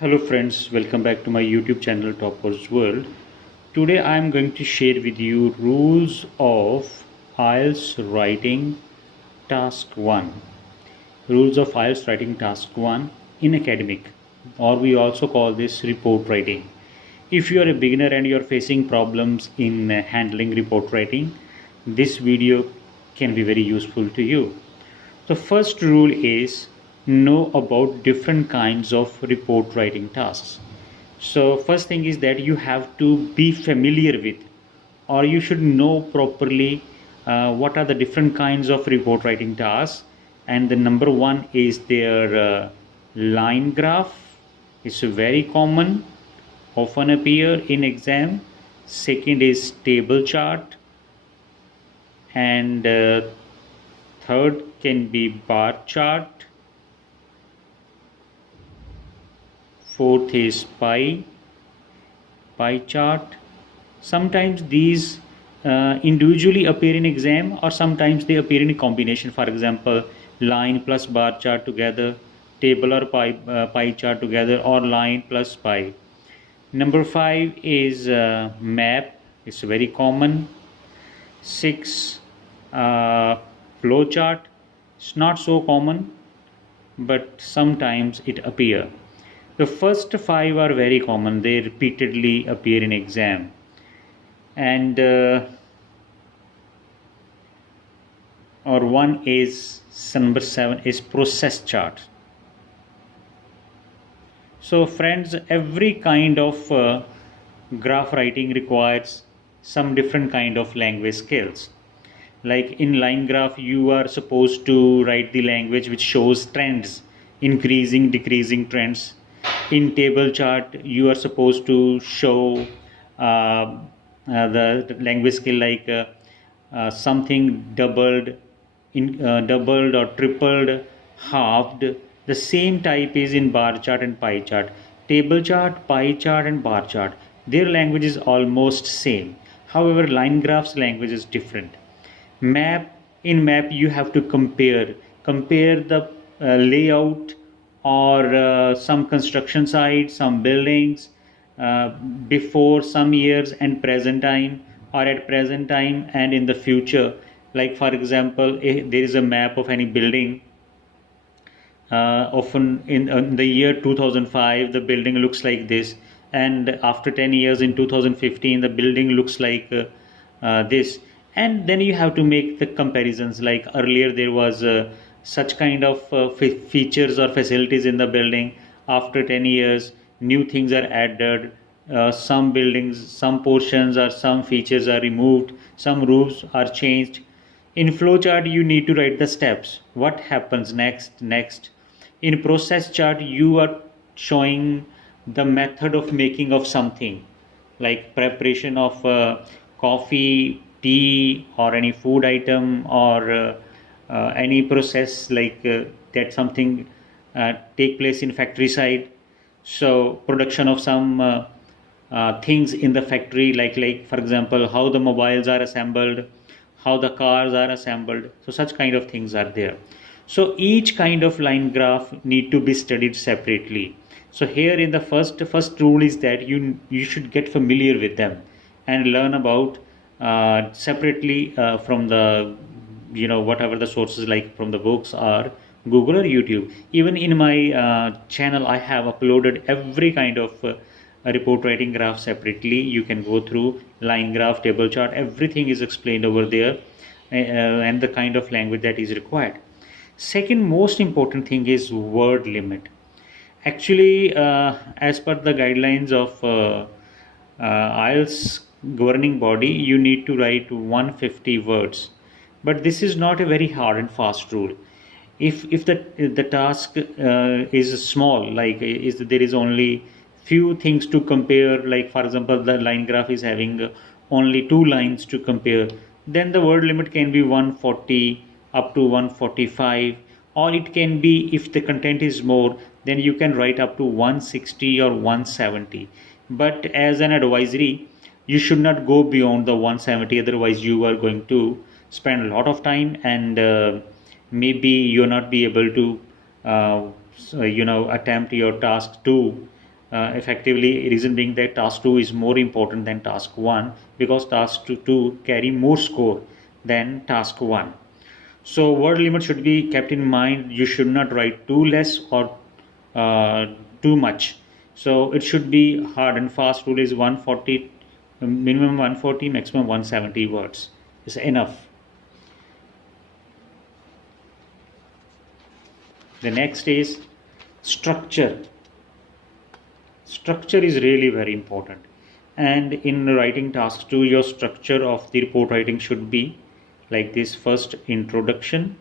Hello friends, welcome back to my YouTube channel Toppers World. Today I am going to share with you rules of Ielts writing task 1. Rules of Ielts writing task 1 in academic, or we also call this report writing. If you are a beginner and you are facing problems in handling report writing, this video can be very useful to you. The first rule is know about different kinds of report writing tasks. So first thing is that you have to be familiar with, or you should know properly what are the different kinds of report writing tasks. And the number one is their line graph. It's very common, often appear in exam. Second is table chart, and third can be bar chart. Fourth is pie chart. Sometimes these individually appear in exam, or sometimes they appear in a combination. For example, line plus bar chart together, table or pie chart together, or line plus pie. Number 5 is map. It's very common. 6 flow chart. It's not so common, but sometimes it appear. The first 5 are very common. They repeatedly appear in exam. And or one is number 7 is process chart. So friends, every kind of graph writing requires some different kind of language skills. Like in line graph, you are supposed to write the language which shows trends, increasing, decreasing trends. In table chart, you are supposed to show the language skill like something doubled, doubled or tripled, halved. The same type is in bar chart and pie chart. Table chart, pie chart and bar chart, their language is almost same. However, line graphs language is different. Map, in map you have to compare the layout or some construction sites, some buildings before some years and present time, or at present time and in the future. Like for example, there is a map of any building. Often in the year 2005 the building looks like this, and after 10 years in 2015 the building looks like this. And then you have to make the comparisons, like earlier there was such kind of features or facilities in the building. After 10 years new things are added, some buildings, some portions or some features are removed, some roofs are changed. In flowchart you need to write the steps, what happens next. In process chart you are showing the method of making of something, like preparation of coffee, tea, or any food item, or any process like that something take place in factory side. So production of some things in the factory, like for example how the mobiles are assembled, how the cars are assembled. So such kind of things are there. So each kind of line graph need to be studied separately. So here in the first rule is that you should get familiar with them and learn about separately from the whatever the sources, like from the books or Google or YouTube. Even in my channel I have uploaded every kind of report writing graph separately. You can go through line graph, table chart, everything is explained over there, and the kind of language that is required. Second most important thing is word limit. Actually, as per the guidelines of Ielts governing body, you need to write 150 words. But this is not a very hard and fast rule. If the task is small, like there is only few things to compare, like for example the line graph is having only 2 lines to compare, then the word limit can be 140 up to 145, or it can be, if the content is more, then you can write up to 160 or 170. But as an advisory, you should not go beyond the 170, otherwise you are going to spend a lot of time, and maybe you'll not be able to attempt your task 2 Effectively, reason being that task 2 is more important than task 1, because task 2 carry more score than task 1. So word limit should be kept in mind. You should not write too less or too much. So it should be hard and fast rule is 140, minimum 140, maximum 170 words is enough. The next is structure. Structure is really very important. And in writing task 2, your structure of the report writing should be like this. First, introduction.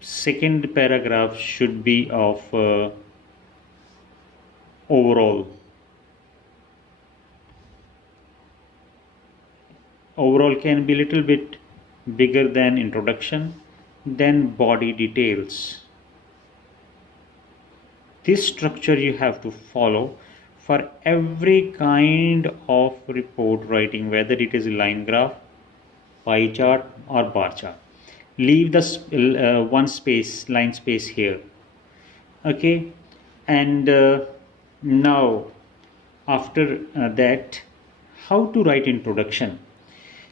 Second paragraph should be of overall. Overall can be a little bit bigger than introduction. Then body details. This structure you have to follow for every kind of report writing, whether it is a line graph, pie chart or bar chart. Leave the one space, line space here. Okay, and now after that, how to write introduction.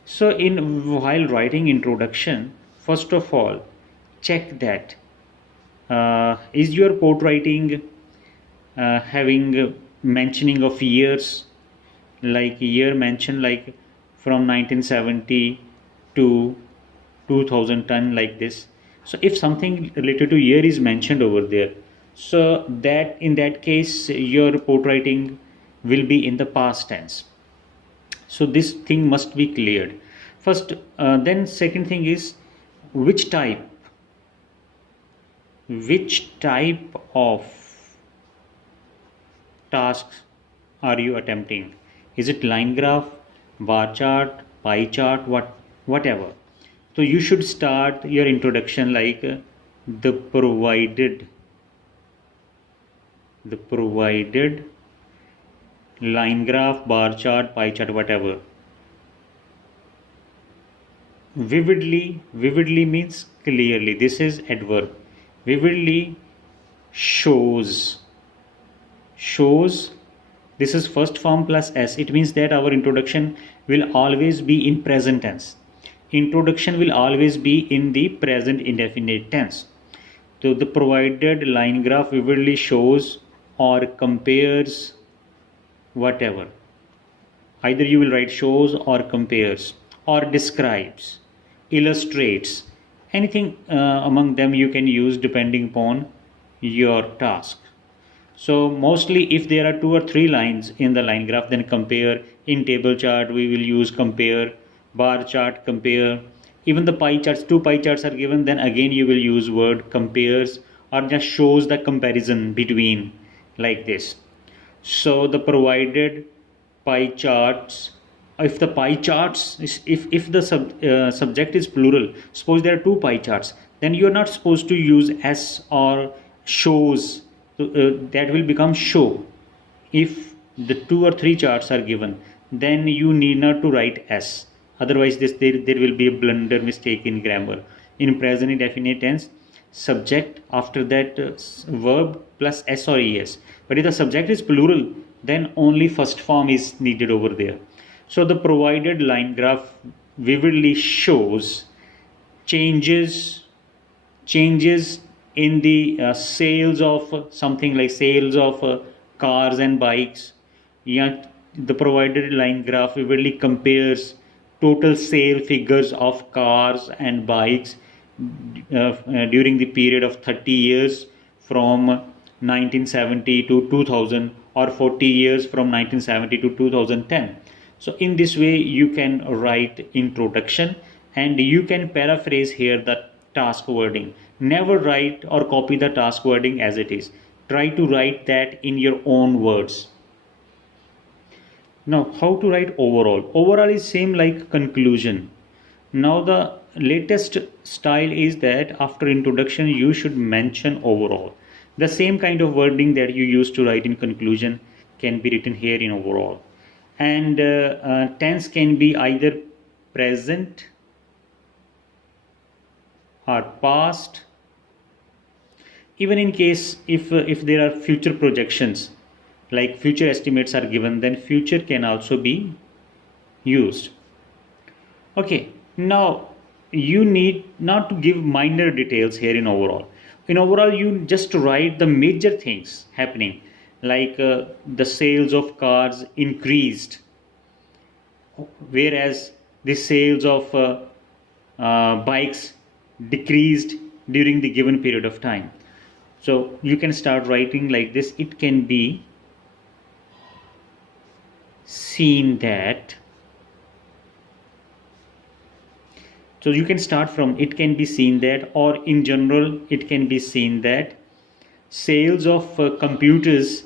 So while writing introduction, first of all, check that is your report writing having mentioning of years, like year mentioned like from 1970 to 2010, like this. So if something related to year is mentioned over there, so that in that case your report writing will be in the past tense. So this thing must be cleared first. Then second thing is which type of tasks are you attempting? Is it line graph, bar chart, pie chart, whatever? So you should start your introduction like the provided line graph, bar chart, pie chart, whatever. Vividly means clearly. This is adverb. Vividly shows. This is first form plus s. It means that our introduction will always be in present tense. Introduction will always be in the present indefinite tense. So the provided line graph vividly shows or compares whatever. Either you will write shows or compares or describes, illustrates. Anything among them you can use depending upon your task. So mostly if there are 2 or 3 lines in the line graph, then compare. In table chart we will use compare, bar chart compare. Even the pie charts, 2 pie charts are given, then again you will use word compares or just shows the comparison between, like this. So the provided pie charts, if the pie charts if the subject is plural, suppose there are 2 pie charts, then you are not supposed to use s or shows. That will become show. If the 2 or 3 charts are given, then you need not to write s. Otherwise there will be a blunder, mistake in grammar. In present indefinite tense, subject after that verb plus s or es. But if the subject is plural, then only first form is needed over there. So the provided line graph vividly shows changes in the sales of something, like sales of cars and bikes. Yeah, the provided line graph vividly compares total sale figures of cars and bikes during the period of 30 years from 1970 to 2000, or 40 years from 1970 to 2010. So in this way you can write introduction, and you can paraphrase here the task wording. Never write or copy the task wording as it is. Try to write that in your own words. Now, how to write overall? Overall is same like conclusion. Now the latest style is that after introduction you should mention overall. The same kind of wording that you used to write in conclusion can be written here in overall. And tense can be either present or past. Even in case if there are future projections, like future estimates are given, then future can also be used. Okay, now you need not to give minor details here in overall. In overall, you just write the major things happening, like the sales of cars increased, whereas the sales of bikes decreased during the given period of time. So you can start writing like this. It can be seen that. So you can start from it can be seen that, or in general, it can be seen that sales of computers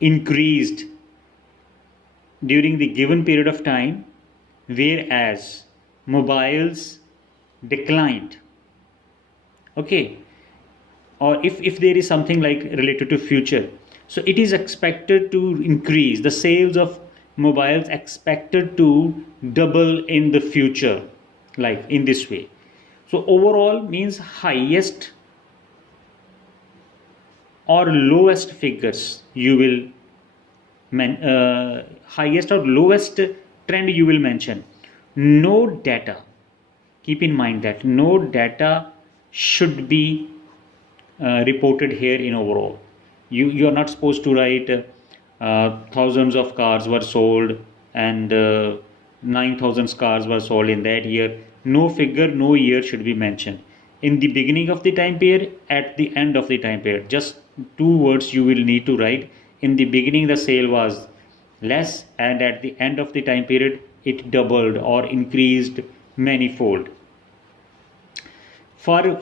increased during the given period of time, whereas mobiles declined. Okay, or if there is something like related to future, so it is expected to increase, the sales of mobiles expected to double in the future, like in this way. So overall means highest or lowest figures you will highest or lowest trend you will mention. No data, keep in mind that no data should be reported here in overall. You are not supposed to write thousands of cars were sold and 9,000 cars were sold in that year. No figure, no year should be mentioned. In the beginning of the time period, at the end of the time period, just two words you will need to write. In the beginning, the sale was less, and at the end of the time period, it doubled or increased manifold. For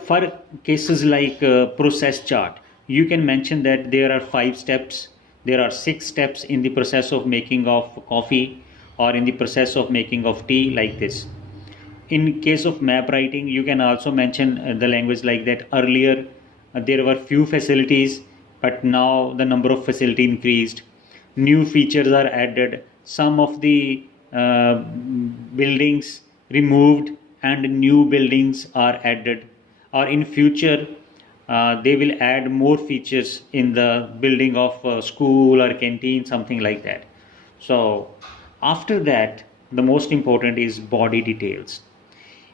cases like process chart, you can mention that there are 5 steps, there are 6 steps in the process of making of coffee or in the process of making of tea, like this. In case of map writing, you can also mention the language like that. Earlier there were few facilities, but now the number of facility increased, new features are added, some of the buildings removed and new buildings are added, or in future they will add more features in the building of a school or canteen, something like that. So after that, the most important is body details.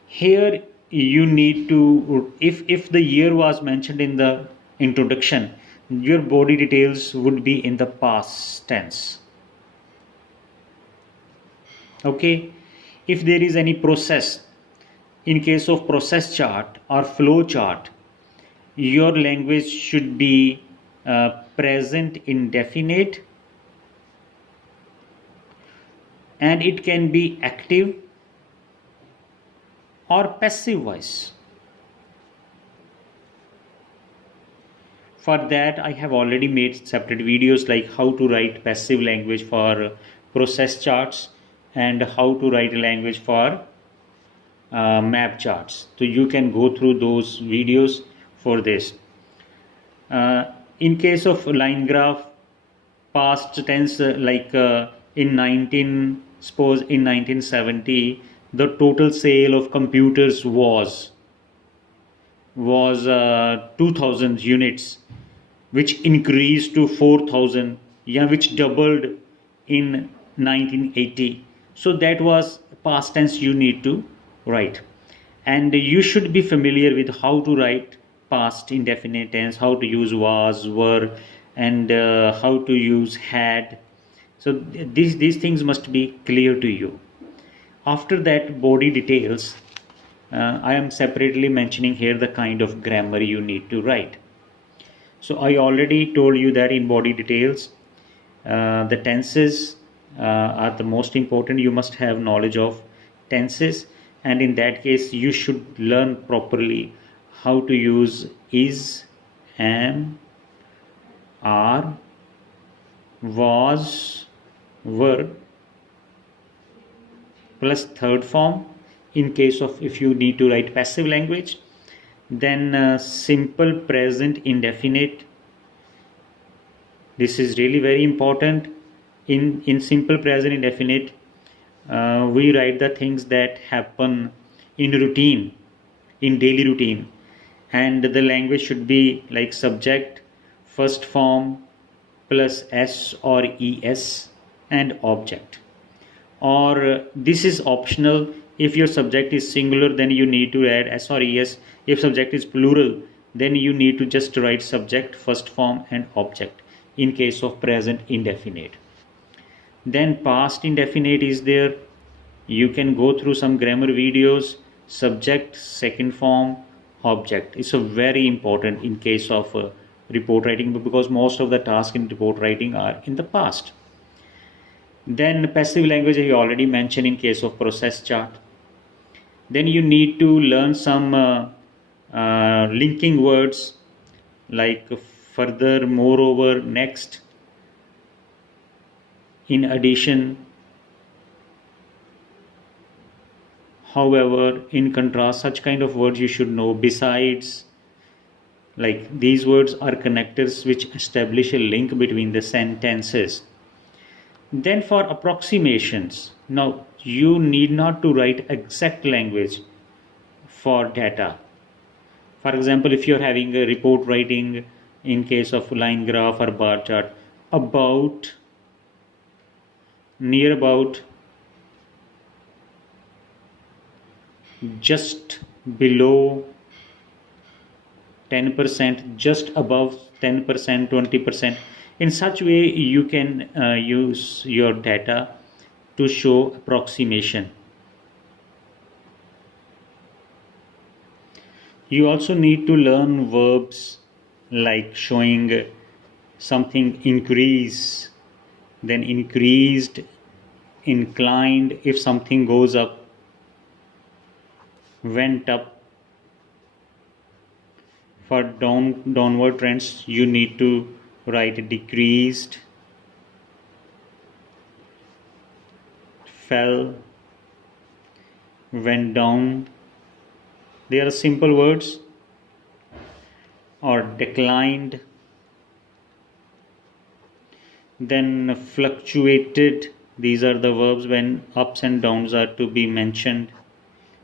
Here you need to, if the year was mentioned in the introduction, your body details would be in the past tense. Okay, if there is any process, in case of process chart or flow chart, your language should be present indefinite, and it can be active or passive voice. For that, I have already made separate videos like how to write passive language for process charts and how to write a language for map charts. So you can go through those videos for this. In case of line graph, past tense, like in 1970, the total sale of computers was 2,000 units, which increased to 4,000, which doubled in 1980. So that was past tense you need to write, and you should be familiar with how to write past indefinite tense, how to use was, were, and how to use had. So these things must be clear to you. After that, body details, I am separately mentioning here the kind of grammar you need to write. So I already told you that in body details, the tenses are the most important. You must have knowledge of tenses, and in that case you should learn properly how to use is, am, are, was, were plus third form in case of if you need to write passive language. Then simple present indefinite. This is really very important. In simple present indefinite, we write the things that happen in routine, in daily routine. and the language should be like subject, first form plus s or es, and object. Or this is optional. If your subject is singular, then you need to add s or es. If subject is plural, then you need to just write subject, first form, and object in case of present indefinite. Then past indefinite is there. You can go through some grammar videos. Subject, second form, object. It's a very important in case of report writing, because most of the tasks in report writing are in the past. Then passive language I already mentioned in case of process chart. Then you need to learn some linking words like further, moreover, next, in addition, however, in contrast. Such kind of words you should know. Besides, like these words are connectors which establish a link between the sentences. Then for approximations, now you need not to write exact language for data. For example, if you're having a report writing in case of line graph or bar chart, about, near about, just below 10%, just above 10%, 20%. In such way, you can use your data to show approximation. You also need to learn verbs like showing something increase, then increased, inclined if something goes up, went up. For downward trends, you need to write decreased, fell, went down. They are simple words. Or declined. Then fluctuated. These are the verbs when ups and downs are to be mentioned.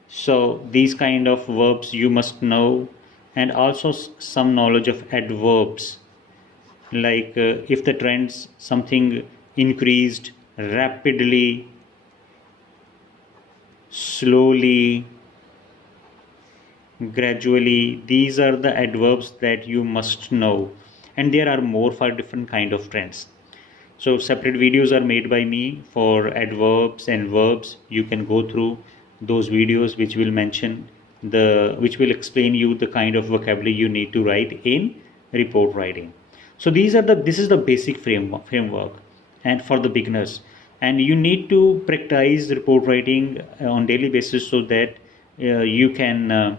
So these kind of verbs you must know, and also some knowledge of adverbs, like if the trends something increased rapidly, slowly, gradually. These are the adverbs that you must know, and there are more for different kind of trends. So separate videos are made by me for adverbs and verbs. You can go through those videos which will explain you the kind of vocabulary you need to write in report writing. So this is the basic framework and for the beginners, and you need to practice report writing on daily basis so that you can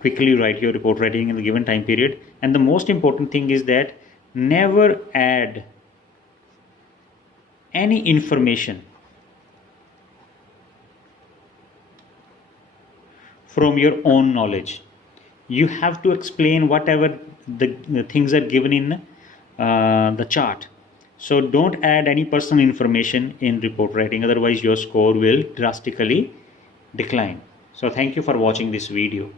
quickly write your report writing in the given time period. And the most important thing is that never add any information from your own knowledge. You have to explain whatever the things are given in the chart. So don't add any personal information in report writing, otherwise your score will drastically decline. So thank you for watching this video.